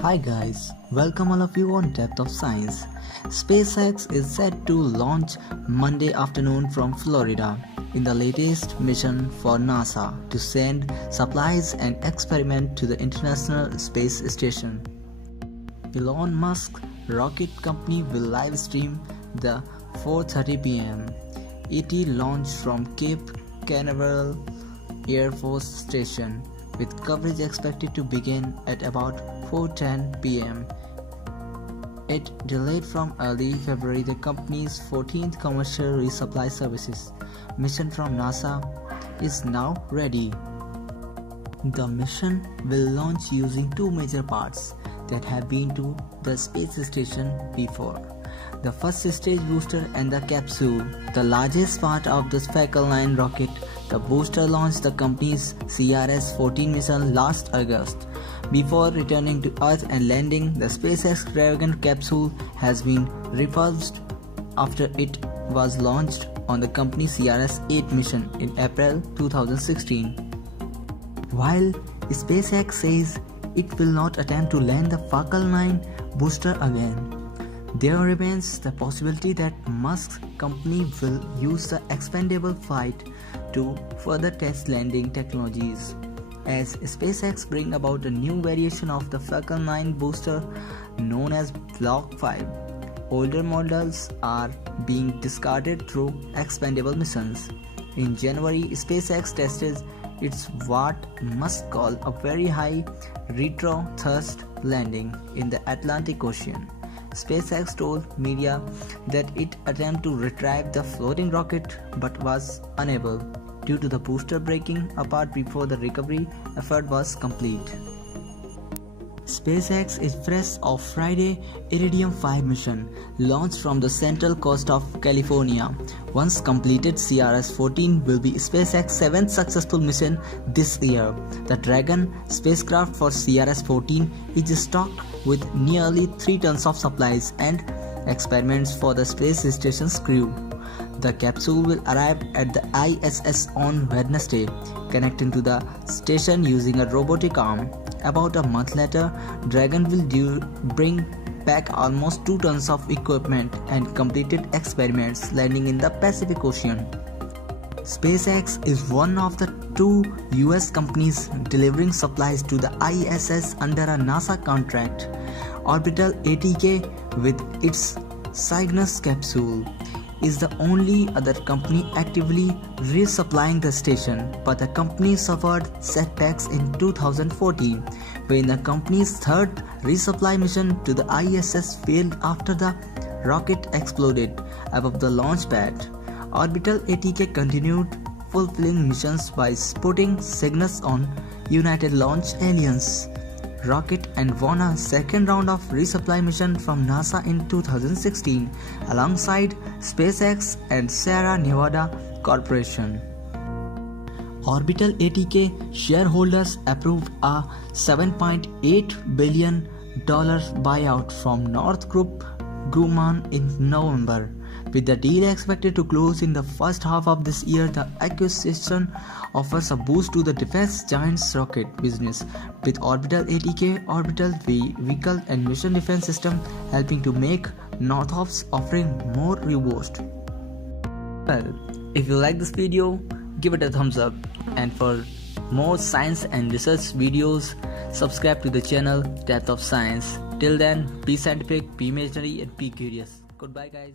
Hi guys, welcome all of you on Depth of Science. SpaceX is set to launch Monday afternoon from Florida in the latest mission for NASA to send supplies and experiment to the International Space Station. Elon Musk's rocket company will live stream the 4:30 p.m. ET launch from Cape Canaveral Air Force Station, with coverage expected to begin at about 4:10 p.m. It delayed from early February the company's 14th commercial resupply services mission from NASA is now ready. The mission will launch using two major parts that have been to the space station before: the first stage booster and the capsule, the largest part of the Falcon 9 rocket. The booster launched the company's CRS-14 mission last August. Before returning to Earth and landing, the SpaceX Dragon capsule has been repurposed after it was launched on the company's CRS-8 mission in April 2016. While SpaceX says it will not attempt to land the Falcon 9 booster again, there remains the possibility that Musk's company will use the expendable flight to further test landing technologies, as SpaceX bring about a new variation of the Falcon 9 booster known as Block 5. Older models are being discarded through expendable missions. In January, SpaceX tested its what Musk call a very high retro thrust landing in the Atlantic Ocean. SpaceX told media that it attempted to retrieve the floating rocket but was unable due to the booster breaking apart before the recovery effort was complete. SpaceX is fresh off Friday Iridium 5 mission launched from the central coast of California. Once completed, CRS-14 will be SpaceX's 7th successful mission this year. The Dragon spacecraft for CRS-14 is stocked with nearly 3 tons of supplies and experiments for the space station's crew. The capsule will arrive at the ISS on Wednesday, connecting to the station using a robotic arm. About a month later, Dragon will bring back almost 2 tons of equipment and completed experiments, landing in the Pacific Ocean. SpaceX is one of the 2 US companies delivering supplies to the ISS under a NASA contract. Orbital ATK, with its Cygnus capsule, is the only other company actively resupplying the station, but the company suffered setbacks in 2014 when the company's third resupply mission to the ISS failed after the rocket exploded above the launch pad. Orbital ATK continued fulfilling missions by putting Cygnus on United Launch Alliance rocket and won a second round of resupply mission from NASA in 2016 alongside SpaceX and Sierra Nevada Corporation. Orbital ATK shareholders approved a $7.8 billion buyout from Northrop Grumman in November. With the deal expected to close in the first half of this year, the acquisition offers a boost to the defense giant's rocket business, with Orbital ATK, Orbital Vehicle and Mission Defense System helping to make Northrop's offering more robust. Well, if you like this video, give it a thumbs up, and for more science and research videos, subscribe to the channel Depth of Science. Till then, be scientific, be imaginary and be curious. Goodbye guys.